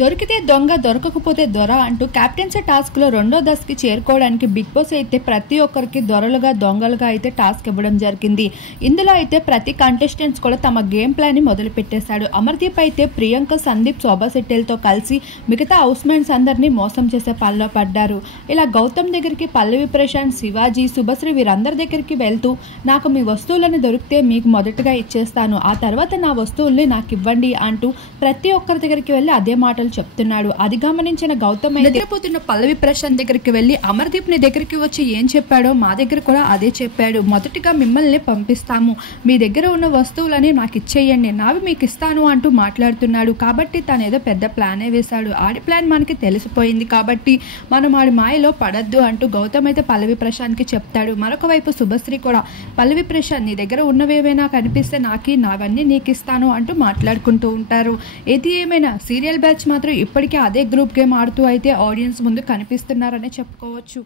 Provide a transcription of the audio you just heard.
దొరికితే దొంగ దొరకకపోతే దొర అంటూ క్యాప్టెన్సీ టాస్క్లో రెండో దశకి చేరుకోవడానికి బిగ్ బాస్ అయితే ప్రతి ఒక్కరికి దొరలుగా దొంగలుగా అయితే టాస్క్ ఇవ్వడం జరిగింది. ఇందులో అయితే ప్రతి కంటెస్టెంట్స్ కూడా తమ గేమ్ ప్లాన్ని మొదలు పెట్టేశాడు. అమర్దీప్ అయితే ప్రియాంక, సందీప్, శోభా శెట్టిలతో కలిసి మిగతా హౌస్మేట్స్ అందరినీ మోసం చేసే పనిలో పడ్డారు. ఇలా గౌతమ్ దగ్గరికి పల్లవి ప్రశాంత్, శివాజీ, శుభశ్రీ వీరందరి దగ్గరికి వెళ్తూ నాకు మీ వస్తువులను దొరికితే మీకు మొదటగా ఇచ్చేస్తాను, ఆ తర్వాత నా వస్తువుల్ని నాకు ఇవ్వండి అంటూ ప్రతి ఒక్కరి దగ్గరికి వెళ్ళి అదే మాటలు చెప్తున్నాడు. అది గమనించిన గౌతమ్ నిద్రపోతున్న పల్లవి ప్రశాంత్ దగ్గరికి వెళ్ళి అమర్దీప్ ని దగ్గరికి వచ్చి ఏం చెప్పాడో మా దగ్గర కూడా అదే చెప్పాడు. మొదటిగా మిమ్మల్ని పంపిస్తాము, మీ దగ్గర ఉన్న వస్తువులని నాకు ఇచ్చేయండి, నావి మీకు ఇస్తాను అంటూ మాట్లాడుతున్నాడు. కాబట్టి తను ఏదో పెద్ద ప్లానే వేశాడు. ఆడి ప్లాన్ మనకి తెలిసిపోయింది కాబట్టి మనం ఆడి మాయలో పడద్దు అంటూ గౌతమ్ అయితే పల్లవి ప్రశాంత్ కి చెప్తాడు. మరొక వైపు శుభశ్రీ కూడా పల్లవి ప్రశాంత్ నీ దగ్గర ఉన్నవేమైనా కనిపిస్తే నావన్నీ నీకు ఇస్తాను అంటూ మాట్లాడుకుంటూ ఉంటారు. ఏది ఏమైనా సీరియల్ బ్యాచ్ మాత్రం ఇప్పటికే అదే గ్రూప్ గేమ్ ఆడుతూ అయితే ఆడియన్స్ ముందు కనిపిస్తున్నారని చెప్పుకోవచ్చు.